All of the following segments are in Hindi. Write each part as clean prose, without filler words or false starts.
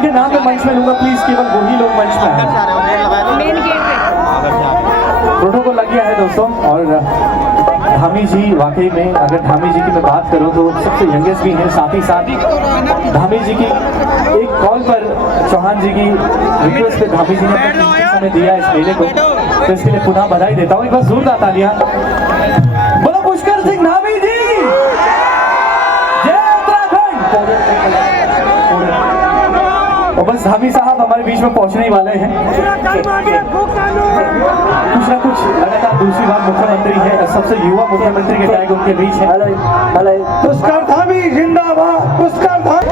जिनके नाम मैं मंच में लूंगा प्लीज केवल वही लोग मंच में आए। मेन गेट पे प्रोटोकॉल लग गया है दोस्तों। और धामी जी वाकई में, अगर धामी जी की मैं बात करूं तो सबसे यंगेस्ट भी हैं, साथ ही साथ धामी जी की एक कॉल पर चौहान जी की रिक्वेस्ट पे धामी जी ने अपना कीमती समय दिया इस मेले को, तो इसके लिए पुनः बधाई देता हूँ। एक बार जोरदार तालियां। बोलो पुष्कर सिंह धामी जी, जय उत्तराखंड। और बस धामी साहब हमारे बीच में पहुंचने ही वाले हैं। कुछ ना कुछ लगातार दूसरी बार मुख्यमंत्री है, सबसे युवा मुख्यमंत्री के टैग उनके बीच है। पुष्कर धामी जिंदाबाद, पुष्कर धामी।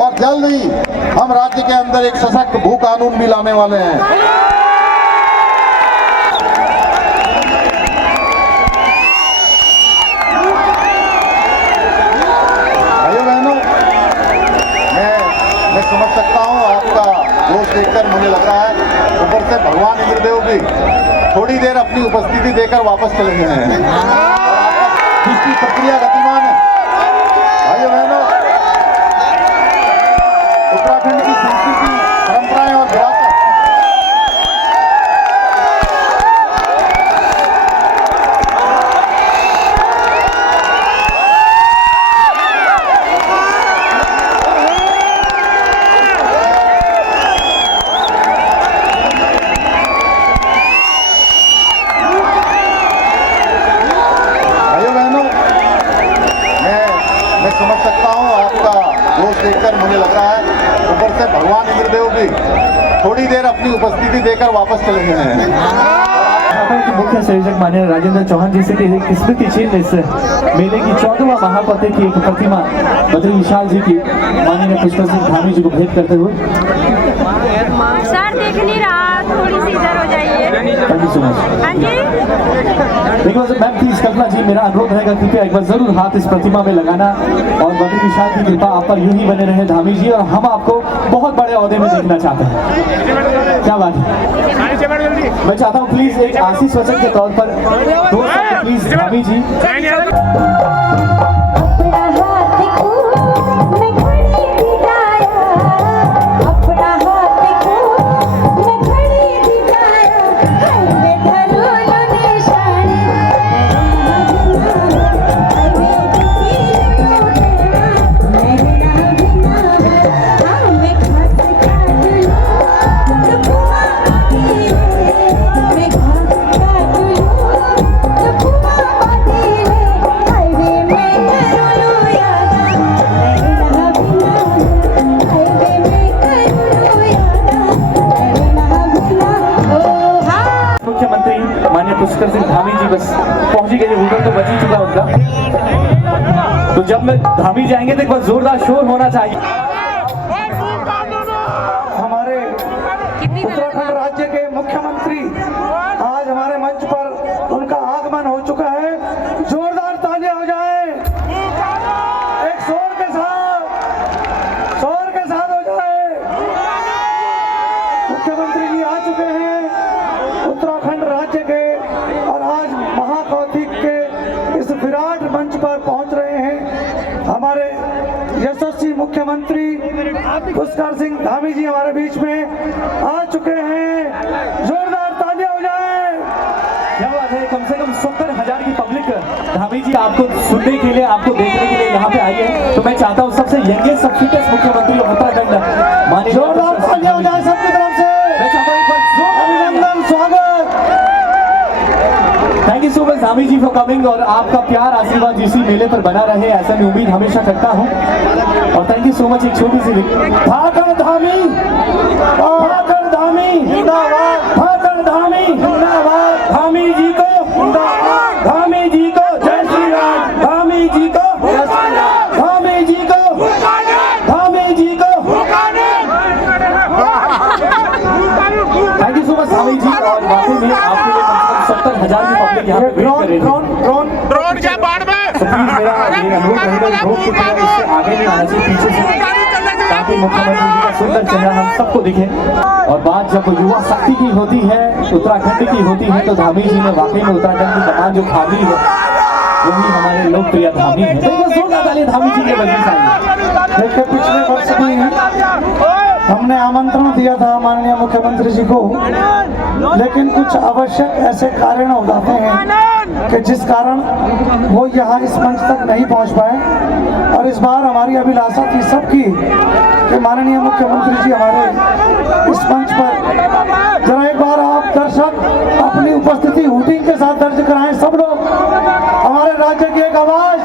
और जल्द ही हम राज्य के अंदर एक सशक्त भू कानून भी लाने वाले हैं। भाइयों बहनों, मैं समझ सकता हूँ आपका जोश देखकर मुझे लग रहा है ऊपर से भगवान इंद्रदेव भी थोड़ी देर अपनी उपस्थिति देकर वापस चले गए हैं और आपका सृष्टि प्रक्रिया गतिमान है। भाइयों बहनों, उत्तराखंड की संस्कृति, परंपराएं और विरासत समझ सकता हूँ आपका जोश देखकर मुझे लग रहा है ऊपर से भगवान इंद्रदेव भी थोड़ी देर अपनी उपस्थिति देकर वापस चले गए हैं। मुख्य संयोजक माननीय राजेंद्र चौहान जी से एक स्मृति चिन्ह इस मेले की 14वां महापौर की एक प्रतिमा बद्री विशाल जी की माननीय पुष्कर सिंह धामी जी को भेंट करते हुए। सर देख नहीं रहा, थोड़ी सी इधर हो जाइए। Thank you so much. हाँ जी, देखिए मैम प्लीज कल्पना जी, मेरा अनुरोध रहेगा कृपया एक बार जरूर हाथ इस प्रतिमा में लगाना और बद्री विशाल की कृपा आप पर यूं ही बने रहे धामी जी, और हम आपको बहुत बड़े ओहदे में देखना चाहते हैं। क्या बात है, मैं चाहता हूँ प्लीज एक आशीष वचन के तौर पर दो शब्द प्लीज धामी जी। पुष्कर सिंह धामी जी बस पहुंच ही गए, होटल तो बच ही चुका उनका। तो जब मैं धामी जाएंगे तो एक बार जोरदार शोर होना चाहिए। हमारे उत्तराखंड राज्य के मुख्यमंत्री आज हमारे मंच पर उनका आगमन हो चुका है। जोरदार तालियां हो जाए, एक शोर के साथ हो जाए। मुख्यमंत्री जी आ चुके हैं उत्तराखंड राज्य के, और आज महाकौतिक के इस विराट मंच पर पहुंच रहे हैं हमारे यशस्वी मुख्यमंत्री पुष्कर सिंह धामी जी हमारे बीच में आ चुके हैं। जोरदार तालियां हो जाए। क्या बात है, कम से कम 70,000 की पब्लिक धामी जी आपको सुनने के लिए, आपको देखने के लिए यहाँ पे आई है। तो मैं चाहता हूँ सबसे यंगेस्ट, सब फिटेस्ट मुख्यमंत्री उत्तराखंड माननीय, जोरदार तालियां हो जाए सबकी तरफ से। मैं चाहता हूँ एक बार जोरदार अभिनंदन, स्वागत। Thank you so much Dhami ji for coming, और आपका प्यार आशीर्वाद इसी मेले पर बना रहे ऐसा मैं उम्मीद हमेशा करता हूँ। और थैंक यू सो मच। एक छोटी सी भाकर धामी, भाकर धामी जिंदाबाद, भाकर धामी जिंदाबाद। धामी जी को जिंदाबाद, धामी जी को जय श्री राम, धामी जी को जय श्री राम, धामी जी को धामी जी को। Thank you so much Dhami ji, और वाकई में आपके लिए 70,000 की पब्लिक यहाँ पे वेट कर रही है। ड्रोन क्या बाढ़ में? तो प्लीज मेरा अनुरोध रहेगा ड्रोन की तरह इससे आगे नहीं आना चाहिए, पीछे से, ताकि मुख्यमंत्री जी का सुंदर चेहरा हम सबको दिखे। और बात जब युवा शक्ति की होती है, उत्तराखंड की होती है, तो धामी जी ने वाकई में उत्तराखंड की कमान जो खाली है वही हमारे लोकप्रिय धामी हैं। तो एक बार जोरदार तालियां धामी जी के बजने चाहिए। देखिए पिछले वर्ष भी हमने आमंत्रण दिया था माननीय मुख्यमंत्री जी को, लेकिन कुछ आवश्यक ऐसे कारण हो जाते हैं कि जिस कारण वो यहाँ इस मंच तक नहीं पहुँच पाए। और इस बार हमारी अभिलाषा थी सबकी कि माननीय मुख्यमंत्री जी हमारे इस मंच पर जरा एक बार आप दर्शक अपनी उपस्थिति हूटिंग के साथ दर्ज कराएं। सब लोग, हमारे राज्य की एक आवाज,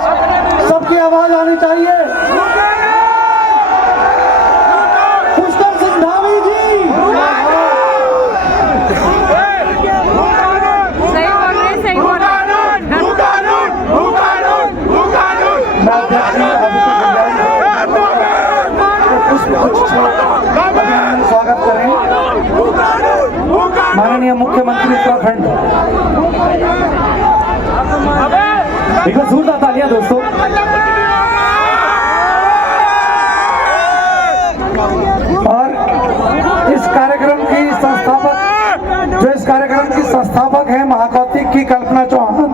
सबकी आवाज आनी चाहिए। पुष्कर सिंह धामी जी, सही बोल रहे। मैं अध्यक्ष जी अभिनंदन स्वागत करें माननीय मुख्यमंत्री उत्तराखंड। एक बार जोरदार तालियां दोस्तों। और इस कार्यक्रम की संस्थापक, जो इस कार्यक्रम की संस्थापक है महाकौतिक की कल्पना चौहान।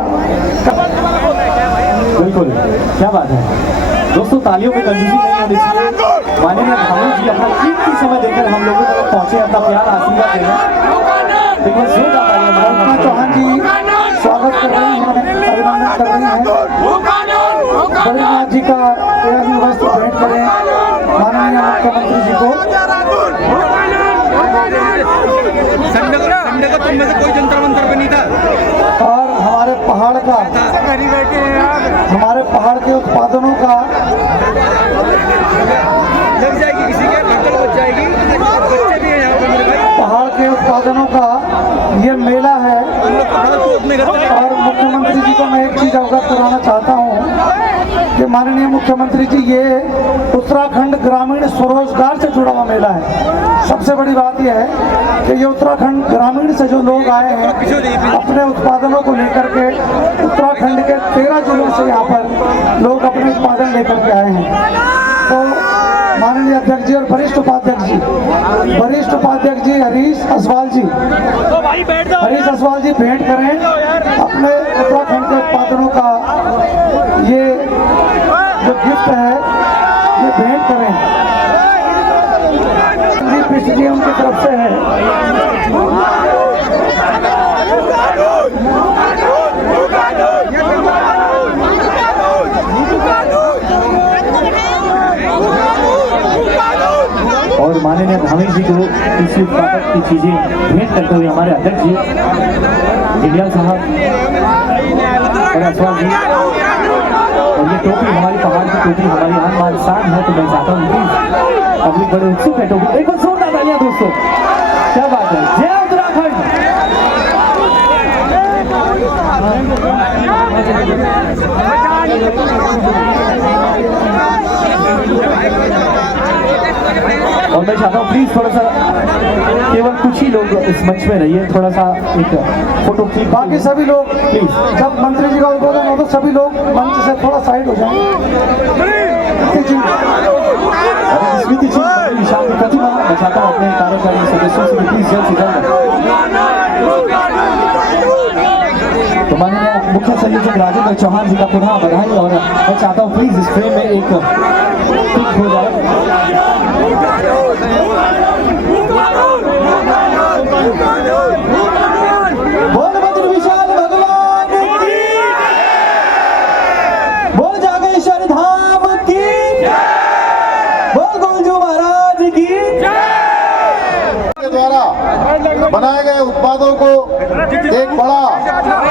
बिल्कुल, क्या बात है दोस्तों, तालियों में कंजूसी नहीं होनी चाहिए। माननीय धामी जी अपना कीमती समय देकर हम लोगों तक पहुंचे, अपना प्यार आशीर्वाद देना। देखो जोरदार तालियां कल्पना चौहान जी स्वागत कर रही हैं, अभिनंदन कर रही हैं। बद्रीनाथ जी का एवं वस्त्र भेंट करें माननीय मुख्यमंत्री जी को। संडे का तुम में से कोई जंतर मंतर पे नहीं था। और हमारे पहाड़ के उत्पादनों का लग जाएगी, किसी के ढक्कन बच जाएगी। बच्चे भी हैं यहाँ पे मेरे भाई। पहाड़ के उत्पादनों का ये मेला है। और मुख्यमंत्री जी को मैं एक चीज अवगत कराना चाहता हूँ कि माननीय मुख्यमंत्री जी, ये उत्तराखंड ग्रामीण स्वरोजगार से जुड़ा हुआ मेला है। सबसे बड़ी बात यह है कि ये उत्तराखंड ग्रामीण से जो लोग आए हैं अपने उत्पादनों को लेकर के, उत्तराखंड के 13 जिलों से यहाँ पर लोग अपने उत्पादन लेकर के आए हैं। तो माननीय अध्यक्ष जी और वरिष्ठ उपाध्यक्ष जी हरीश असवाल जी भेंट करें अपने उत्तराखंड के उत्पादनों का। ये जो गिफ्ट है ये भेंट करें जी, पृष्ठ जी उनकी तरफ से है। और माननीय धामी जी को कृषि उत्पादक की चीजें भेंट करते हुए हमारे अध्यक्ष जी जिंडियाल साहब और असवाल जी, और ये टोपी हमारी पहाड़ की टोपी हमारी आन बान शान है। तो मैं चाहता हूँ प्लीज, पब्लिक बड़े उत्सुक है टोपी। एक बार जोरदार तालियां दोस्तों, क्या बात है। जय उत्तराखंड। और मैं चाहता हूँ प्लीज थोड़ा सा, केवल कुछ ही लोग इस मंच में रहिए, थोड़ा सा एक फोटो क्लिक। बाकी सभी लोग प्लीज, जब मंत्री जी का उद्बोधन हो तो सभी लोग मंच से थोड़ा साइड हो जाएं। स्मृति जी निशान की प्रतिमा मैं चाहता हूँ अपने कार्यकारी सदस्यों से प्लीज जल्द से जल्द। तो माननीय मुख्य संयोजक राजेंद्र चौहान जी का पुनः बधाई। और मैं चाहता हूँ प्लीज इस फ्रेम में एक क्लिक हो जाए। बोल वज्र विशाल भगवान की, बोल जागेश्वर धाम की, बोल गोलजू महाराज की। के द्वारा बनाए गए उत्पादों को एक बड़ा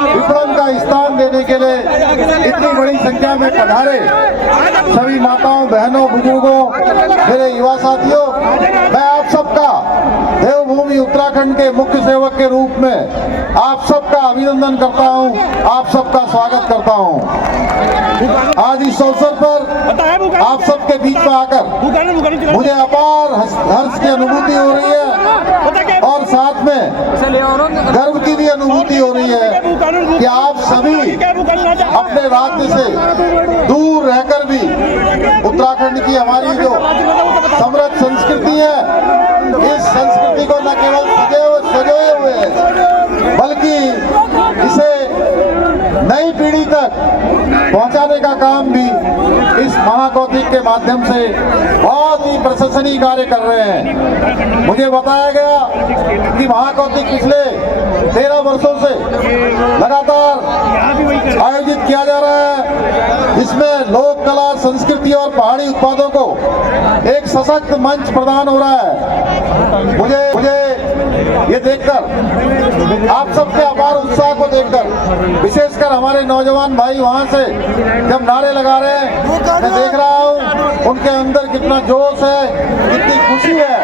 विपणन का स्थान देने के लिए इतनी बड़ी संख्या में पधारे सभी माताओं, बहनों, बुजुर्गों, मेरे युवा साथियों, मैं आप सबका देवभूमि उत्तराखंड के मुख्य सेवक के रूप में आप सबका अभिनंदन करता हूं, आप सबका स्वागत करता हूं। आज इस अवसर पर आप सबके बीच में आकर मुझे अपार हर्ष की अनुभूति हो रही है और साथ में गर्व की भी अनुभूति हो रही है कि आप सभी अपने राज्य से दूर रहकर भी उत्तराखंड की हमारी जो समृद्ध संस्कृति है, इस संस्कृति को न केवल सजोए हुए बल्कि इसे नई पीढ़ी तक पहुंचाने का काम भी इस महाकौतिक के माध्यम से बहुत ही प्रशंसनीय कार्य कर रहे हैं। मुझे बताया गया कि महाकौतिक पिछले 13 वर्षों से लगातार आयोजित किया जा रहा है, जिसमें लोक कला, संस्कृति और पहाड़ी उत्पादों को एक सशक्त मंच प्रदान हो रहा है। मुझे ये देखकर, आप सबके अपार उत्साह को देखकर, विशेषकर हमारे नौजवान भाई वहां से जब नारे लगा रहे हैं, मैं देख रहा हूं उनके अंदर कितना जोश है, कितनी खुशी है,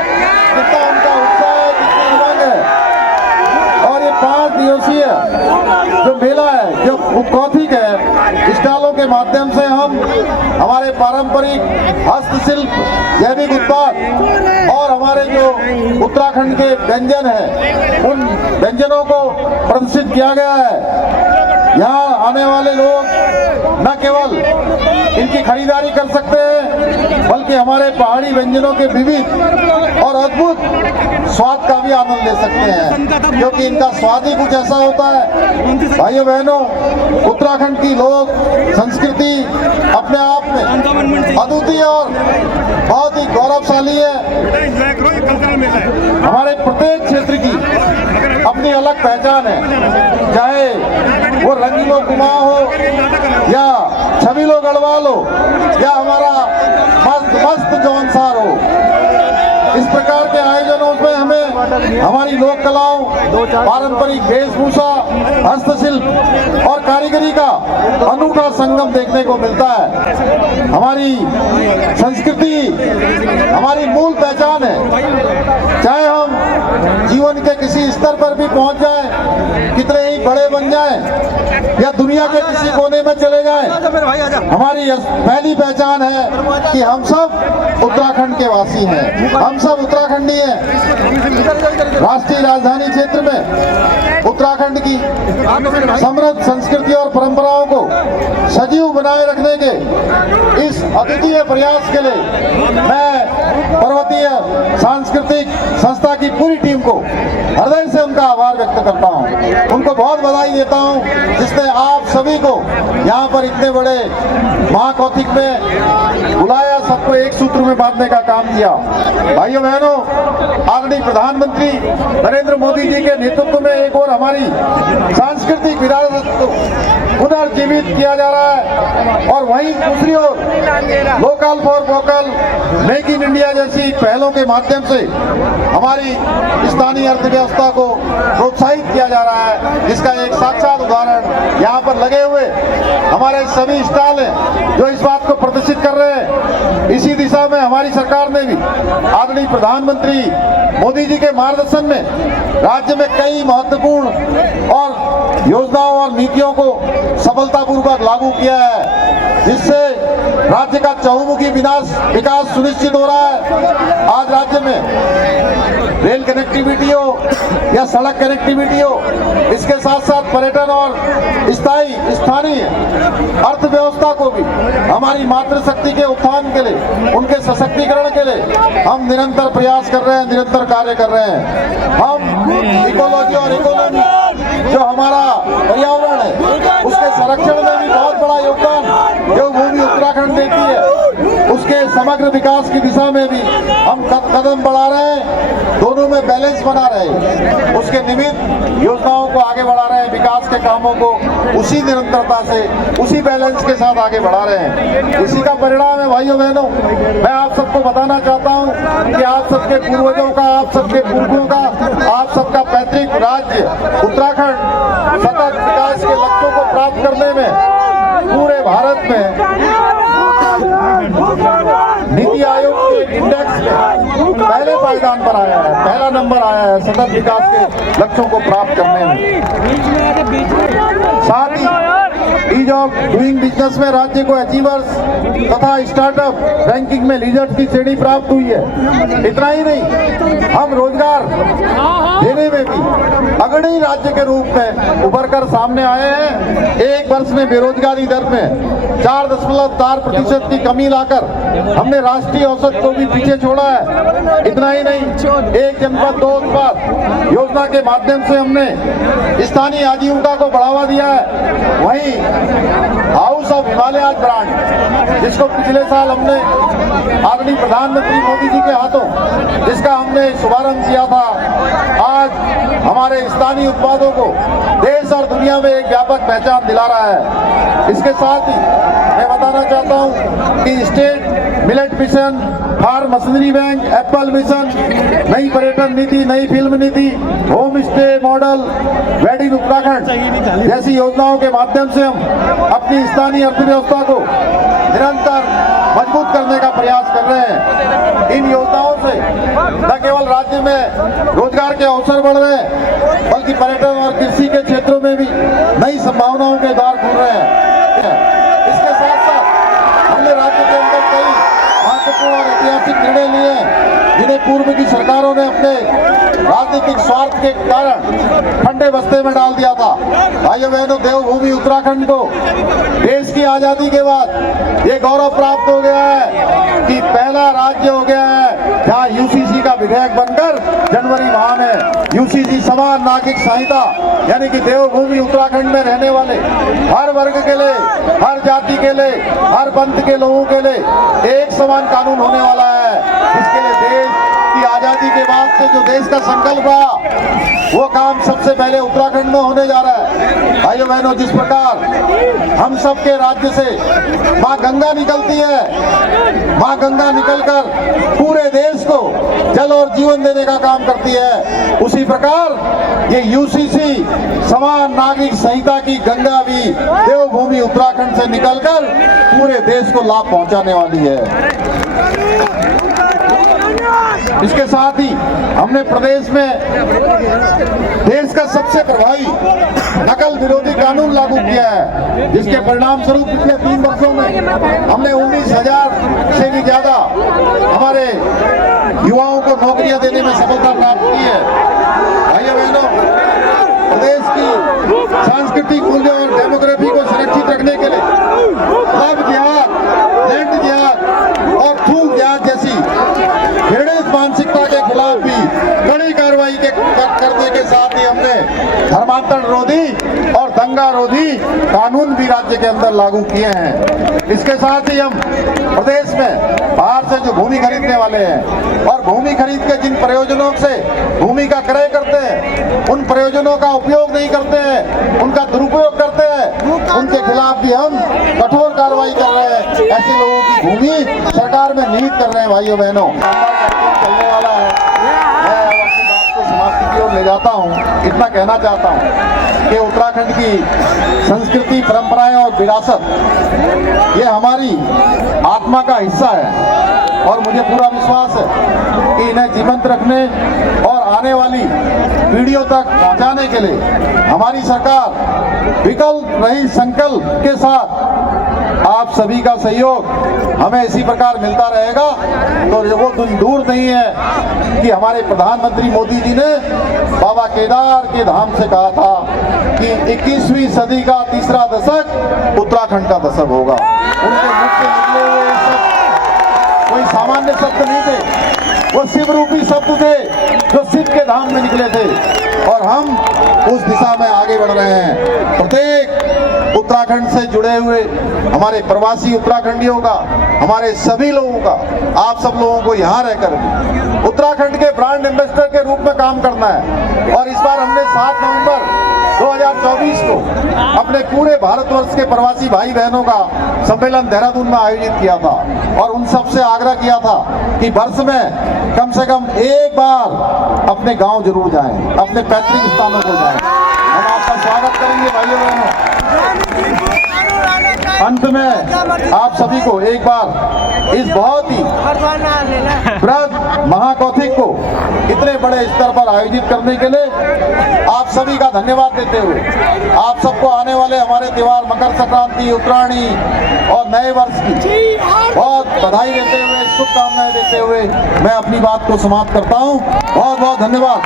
कितना उनका उत्साह है, कितनी उमंग है। और ये 5 दिवसीय जो मेला है, जो कौतिक है, स्टॉलों के माध्यम से हम हमारे पारंपरिक हस्तशिल्प, जैविक उत्पाद और हमारे जो उत्तराखंड के व्यंजन हैं, उन व्यंजनों को प्रदर्शित किया गया है। यहाँ आने वाले लोग न केवल इनकी खरीदारी कर सकते हैं, बल्कि हमारे पहाड़ी व्यंजनों के विविध और अद्भुत स्वाद का भी आनंद ले सकते हैं, क्योंकि इनका स्वाद ही कुछ ऐसा होता है। भाइयों बहनों, उत्तराखंड की लोक संस्कृति अपने आप में अद्वितीय और बहुत ही गौरवशाली है। हमारे प्रत्येक क्षेत्र की अपनी अलग पहचान है, चाहे वो रंगीलो कुमाऊं हो या छबीलो गढ़वाल हो या हमारा मस्त जौनसार हो। इस प्रकार के आयोजनों में हमें हमारी लोक कलाओं, पारंपरिक वेशभूषा, हस्तशिल्प और कारीगरी का अनूठा संगम देखने को मिलता है। हमारी संस्कृति हमारी मूल पहचान है। चाहे हम जीवन के किसी स्तर पर भी पहुंच जाएं, कितने ही बड़े बन जाएं या दुनिया के किसी कोने में चले जाएं, हमारी पहली पहचान है कि हम सब उत्तराखंड के वासी हैं, हम सब उत्तराखंडी हैं। राष्ट्रीय राजधानी क्षेत्र में उत्तराखंड की समृद्ध संस्कृति और परंपराओं को सजीव बनाए रखने के इस अद्वितीय प्रयास के लिए मैं पर्वतीय सांस्कृतिक संस्था की पूरी टीम को हृदय से उनका आभार व्यक्त करता हूं। उनको बहुत बधाई देता हूं, जिसने आप सभी को यहाँ पर इतने बड़े महाकौतिक में बुलाया, सबको एक सूत्र में बांधने का काम किया। भाइयों बहनों, आदरणीय प्रधानमंत्री नरेंद्र मोदी जी के नेतृत्व में एक और हमारी सांस्कृतिक विरासत को पुनर्जीवित किया जा रहा है, और वहीं दूसरी ओर local for vocal, make in India जैसी पहलों के माध्यम से हमारी स्थानीय अर्थव्यवस्था को प्रोत्साहित किया जा रहा है, जिसका एक साक्षात उदाहरण यहाँ पर लगे हुए हमारे सभी स्टॉल हैं, जो इस बात को प्रदर्शित कर रहे हैं। इसी दिशा में हमारी सरकार ने भी आदरणीय प्रधानमंत्री मोदी जी के मार्गदर्शन में राज्य में कई महत्वपूर्ण और योजनाओं और नीतियों को सफलतापूर्वक लागू किया है, जिससे राज्य का चहुमुखी विकास सुनिश्चित हो रहा है। आज राज्य में रेल कनेक्टिविटी हो या सड़क कनेक्टिविटी हो, इसके साथ साथ पर्यटन और स्थानीय अर्थव्यवस्था को भी हमारी मातृशक्ति के उत्थान के लिए, उनके सशक्तिकरण के लिए हम निरंतर प्रयास कर रहे हैं, निरंतर कार्य कर रहे हैं। हम इकोलॉजी और इकोनॉमी, जो हमारा पर्यावरण है, उसके संरक्षण में भी बहुत बड़ा योगदान जो भूमि उत्तराखंड देती है, उसके समग्र विकास की दिशा में भी हम कदम बढ़ा रहे हैं, दोनों में बैलेंस बना रहे हैं, उसके निमित्त योजनाओं को आगे बढ़ा रहे हैं, विकास के कामों को उसी निरंतरता से, उसी बैलेंस के साथ आगे बढ़ा रहे हैं। इसी का परिणाम है भाइयों बहनों। मैं आप सबको बताना चाहता हूं कि आप सबके पूर्वजों का, आप सबके पुरखों का, आप सबका पैतृक राज्य उत्तराखंड सतत विकास के लक्ष्यों को प्राप्त करने में पूरे भारत में नीति आयोग के इंडेक्स में पहले पायदान पर आया है, पहला नंबर आया है सतत विकास के लक्ष्यों को प्राप्त करने में। साथ ही ईज ऑफ डूइंग बिजनेस में राज्य को अचीवर्स तथा स्टार्टअप रैंकिंग में लीडर्स की श्रेणी प्राप्त हुई है। इतना ही नहीं, हम रोजगार देने में भी अग्रणी राज्य के रूप में उभर कर सामने आए हैं। एक वर्ष में बेरोजगारी दर में 4.4% की कमी लाकर हमने राष्ट्रीय औसत को भी पीछे छोड़ा है। इतना ही नहीं, एक जनपद दो उत्पाद योजना के माध्यम से हमने स्थानीय आजीविका को बढ़ावा दिया है। वहीं हाउस ऑफ हिमालय ब्रांड, जिसको पिछले साल हमने आदरणीय प्रधानमंत्री मोदी जी के हाथों जिसका हमने शुभारंभ किया था, आज हमारे स्थानीय उत्पादों को देश और दुनिया में एक व्यापक पहचान दिला रहा है। इसके साथ ही मैं बताना चाहता हूं कि state millet mission, farm machinery bank, apple mission, नई पर्यटन नीति, नई फिल्म नीति, home stay model, wedding Uttarakhand जैसी योजनाओं के माध्यम से हम अपनी स्थानीय अर्थव्यवस्था को निरंतर मजबूत करने का प्रयास कर रहे हैं। इन योजनाओं से न केवल राज्य में रोजगार के अवसर बढ़ रहे हैं, बल्कि पर्यटन और कृषि के क्षेत्रों में भी नई संभावनाओं के द्वार खुल रहे हैं। इसके साथ साथ हमने राज्य के अंदर कई महत्वपूर्ण और ऐतिहासिक निर्णय लिए हैं, जिन्हें पूर्व की सरकारों ने अपने राजनीतिक स्वार्थ के कारण ठंडे बस्ते में डाल दिया था। भाइयों बहनों, देवभूमि उत्तराखंड को देश की आजादी के बाद ये गौरव प्राप्त हो गया है कि पहला राज्य हो गया है जहां यूसीसी का विधेयक बनकर जनवरी माह में यूसीसी समान नागरिक संहिता, यानी कि देवभूमि उत्तराखंड में रहने वाले हर वर्ग के लिए, हर जाति के लिए, हर पंथ के लोगों के लिए एक समान कानून होने वाला है, जिसके लिए देश की आजादी के बाद से जो देश का संकल्प रहा वो काम सबसे पहले उत्तराखंड में होने जा रहा है। भाइयों बहनों, जिस प्रकार हम सब के राज्य से माँ गंगा निकलती है, माँ गंगा निकलकर पूरे देश को जल और जीवन देने का काम करती है, उसी प्रकार ये यूसीसी समान नागरिक संहिता की गंगा भी देवभूमि उत्तराखंड से निकलकर पूरे देश को लाभ पहुंचाने वाली है। इसके साथ ही हमने प्रदेश में देश का सबसे प्रभावी नकल विरोधी कानून लागू किया है, जिसके परिणाम स्वरूप पिछले 3 वर्षों में हमने 19,000 से भी ज्यादा हमारे युवाओं को नौकरियां देने में सफलता प्राप्त की है। भाइयों बहनों, प्रदेश की सांस्कृतिक मूल्यों और डेमोग्राफी को सुरक्षित रखने के लिए लब जिहाद, लैंड जिहाद और थूक जिहाद जैसी घृणित मानसिकता के खिलाफ भी कड़ी कार्रवाई करने के साथ ही हमने धर्मांतरण रोधी और दंगा रोधी कानून भी राज्य के अंदर लागू किए हैं। इसके साथ ही हम प्रदेश में बाहर से जो भूमि खरीदने वाले हैं और भूमि खरीद के जिन प्रयोजनों से भूमि का क्रय करते हैं, उन प्रयोजनों का उपयोग नहीं करते हैं, उनका दुरुपयोग करते हैं, उनके खिलाफ भी हम कठोर कार्रवाई कर रहे हैं। ऐसे लोगों की भूमि सरकार में निहित कर रहे हैं। भाइयों बहनों, चलने वाला है, मैं अपनी बात को समाप्ति की ओर ले जाता हूँ। इतना कहना चाहता हूँ कि उत्तराखंड की संस्कृति, परंपराएं और विरासत ये हमारी आत्मा का हिस्सा है और मुझे पूरा विश्वास है कि इन्हें जीवंत रखने और आने वाली पीढ़ियों तक पहुंचाने के लिए हमारी सरकार विकल्प नहीं संकल्प के साथ आप सभी का सहयोग हमें इसी प्रकार मिलता रहेगा। तो वो दिन दूर नहीं है कि हमारे प्रधानमंत्री मोदी जी ने बाबा केदार के धाम से कहा था कि 21वीं सदी का तीसरा दशक उत्तराखंड का दशक होगा। उनके मुख से निकले हुए शब्द कोई सामान्य शब्द नहीं थे, वो शिव रूपी शब्द थे जो शिव के धाम में निकले थे और हम उस दिशा में आगे बढ़ रहे हैं। प्रत्येक उत्तराखंड से जुड़े हुए हमारे प्रवासी उत्तराखंडियों का, हमारे सभी लोगों का, आप सब लोगों को यहाँ रहकर उत्तराखंड के ब्रांड एम्बेसडर के रूप में काम करना है। और इस बार हमने 7 नवंबर 2024 को अपने पूरे भारतवर्ष के प्रवासी भाई बहनों का सम्मेलन देहरादून में आयोजित किया था और उन सब से आग्रह किया था कि वर्ष में कम से कम एक बार अपने गांव जरूर जाएं, अपने पैतृक स्थानों को जाएं। हम आपका स्वागत करेंगे भाइयों बहनों। अंत में आप सभी को एक बार इस बहुत ही बृहद महाकौथिक को इतने बड़े स्तर पर आयोजित करने के लिए आप सभी का धन्यवाद देते हुए, आप सबको आने वाले हमारे त्योहार मकर संक्रांति, उत्तरायणी और नए वर्ष की बहुत बधाई देते हुए, शुभकामनाएं देते हुए मैं अपनी बात को समाप्त करता हूं। बहुत बहुत धन्यवाद।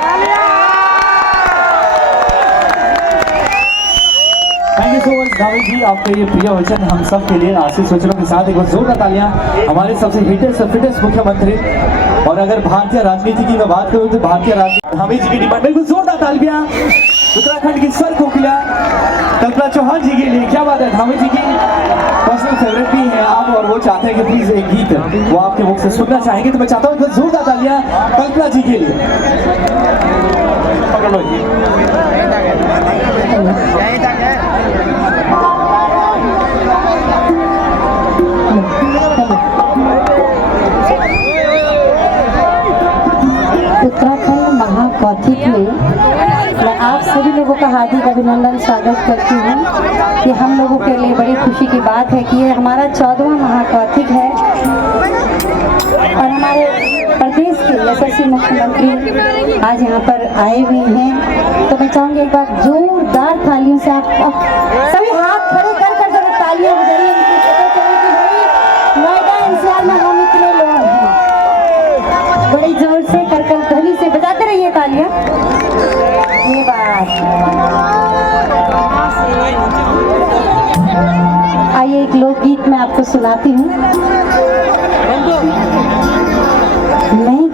Thank you so much Dhami ji, आपके ये प्रिय वचन हम सब के लिए आशीष वचनों के साथ एक बार जोरदार तालियां हमारे सबसे हिटेस्ट फिटेस्ट मुख्यमंत्री। और अगर भारतीय राजनीति की मैं बात करूं तो भारतीय राजनीति धामी जी की डिमांड, बिल्कुल जोरदार तालियां उत्तराखंड की स्वर कोकिला कल्पना चौहान जी के लिए। क्या बात है, धामी जी की पर्सनल फेवरेट भी हैं आप और वो चाहते हैं कि प्लीज एक गीत वो आपके मुख से सुनना चाहेंगे, तो मैं चाहता हूँ जोरदार तालियां कल्पना जी के लिए। पकड़ लो ये। उत्तराखंड महाकौथिक में मैं आप सभी लोगों का हार्दिक अभिनंदन स्वागत करती हूँ कि हम लोगों के लिए बड़ी खुशी की बात है कि ये हमारा 14वां महाकौथिक है और हमारे प्रदेश के यशस्वी मुख्यमंत्री आज यहाँ पर आए हुए हैं। तो मैं चाहूँगी एक बार जोरदार तालियों से आप सभी हाथ खड़े कर कर जब तालियां बजाइए, उनकी पता चले कि भाई नोएडा एनसीआर में हम इतने लोग हैं। बड़ी जोर से कर ध्वनि से बजाते रहिए तालियां। ये बात आइए एक लोकगीत मैं आपको सुनाती हूँ। नहीं